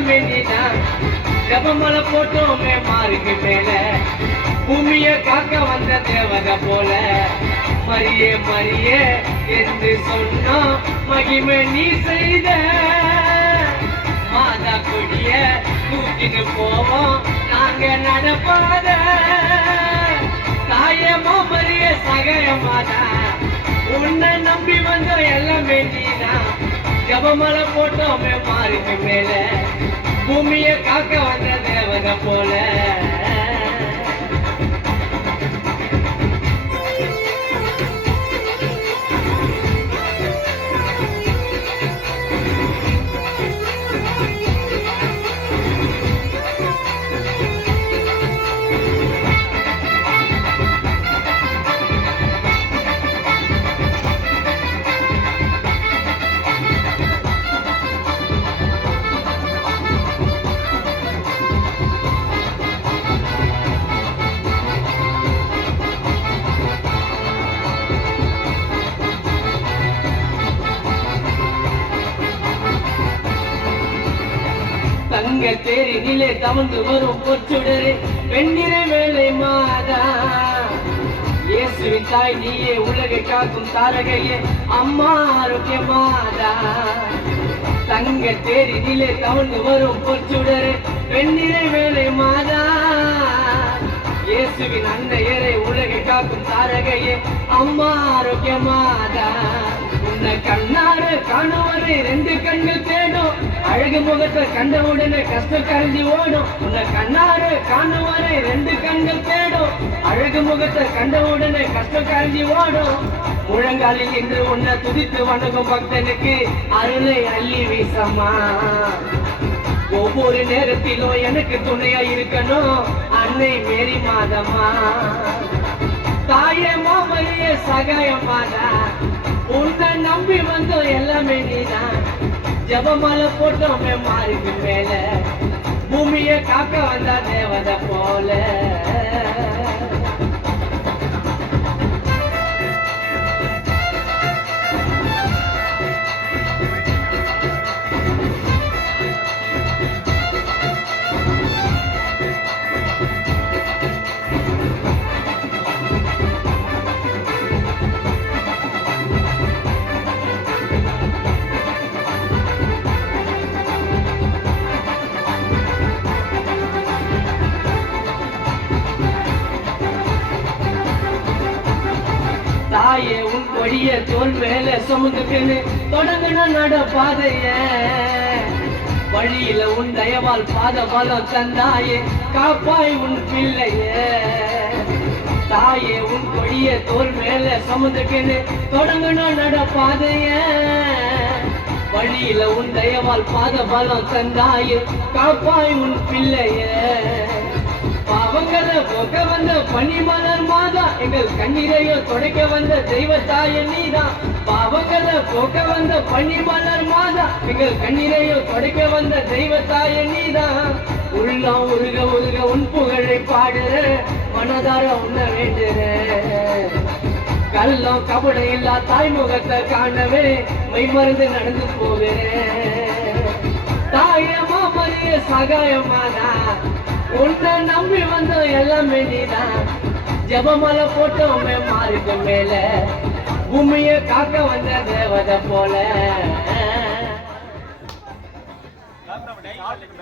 எல்லாமே நீதான். ஜபமலை போட்டோமே மாறுக்கு மேல, பூமியை காக்க வந்த தேவதை போல. மரியே மரியே என்று சொன்னோம், மகிமை நீ செய்த. மாதா கொடிய தூக்கிட்டு போவோம் நாங்க நடப்பாத. தாயமா மரிய சகயமாதா, உன்னை நம்பி வந்தோம் எல்லாமே நீதான். ஜபமலை போட்டோமே மாறுக்கு மேல, பூமியை காக்க வந்த தேவதை போல. தங்க தேரினிலே தவழ்ந்து வரும் பொற்சுடரே, வெண்ணிற வேலை மாதா. இயேசுவின் தாய் நீயே, உலகை காக்கும் தாரகையே, அம்மா ஆரோக்கிய மாதா. தங்க தேரினிலே தவழ்ந்து வரும் பொற்சுடரே, வெண்ணிற வேலை மாதா. இயேசுவின் அன்னையரை, உலகை காக்கும் தாரகையே, அம்மா ஆரோக்கிய மாதா. உன்னை கண்ணாறு காணுவரை ரெண்டு கண்கள் தேடும், அழகு முகத்தை கண்ட உடனே கஷ்டம் கரைஞ்சி ஓடும். உன்னை கண்ணாறு காணுவரை ரெண்டு கண்கள் தேடும், அழகு முகத்தை கண்ட உடனே கஷ்டம் கரைஞ்சி ஓடும். முழங்காலில் இன்று உன்னை துதித்து வணங்கும் பக்தனுக்கு அருளை அள்ளி வீசம்மா. ஒவ்வொரு நேரத்திலும் எனக்கு துணையா இருக்கணும் அன்னை மேரி மாதம்மா. தாயம்மா மரிய சகாயமாதா, உன்னை நம்பி வந்தோம் எல்லாமே நீதான். ஜபமலை போட்டோமே மாறுக்கு மேல, பூமியை காக்க வந்த தேவதை போல. தாயே உன் கொடிய தோல் மேல சுமந்துக்கின்னு தொடங்கின நடப்பாதைய. வழியில உன் தயவால் பாத பலம் தந்தாயே, காப்பாய் உன் பிள்ளைய. தாயே உன் கொடிய தோல் மேல சுமந்துக்கின்னு தொடங்கின நடப்பாதைய. வழியில உன் தயவால் பாத பலம் தந்தாயே, காப்பாய் உன் பிள்ளைய. பாவங்களை போக்க வந்த பனிமலர் மாதா, எங்கள் கண்ணீரையோ துடைக்க வந்த தெய்வத்தாய நீதான். பாவங்களை போக்க வந்த பனிமலர் மாதா, எங்கள் கண்ணீரையோ துடைக்க வந்த தெய்வத்தாய நீதான். உள்ளம் உருக உருக உன் புகழை பாடுற, மனதார உன்ன வேண்டுற. கள்ளம் கபட இல்லா தாய்முகத்தை காணவே மெய் மருந்து நடந்து போகிறேன். தாயமா மரிய சகாயமாதா, உன்னை நம்பி வந்தோம் எல்லாமே நீதான். ஜபமலை போட்டோமே மாறுக்கு மேல, பூமியை காக்க வந்த தேவதை போல.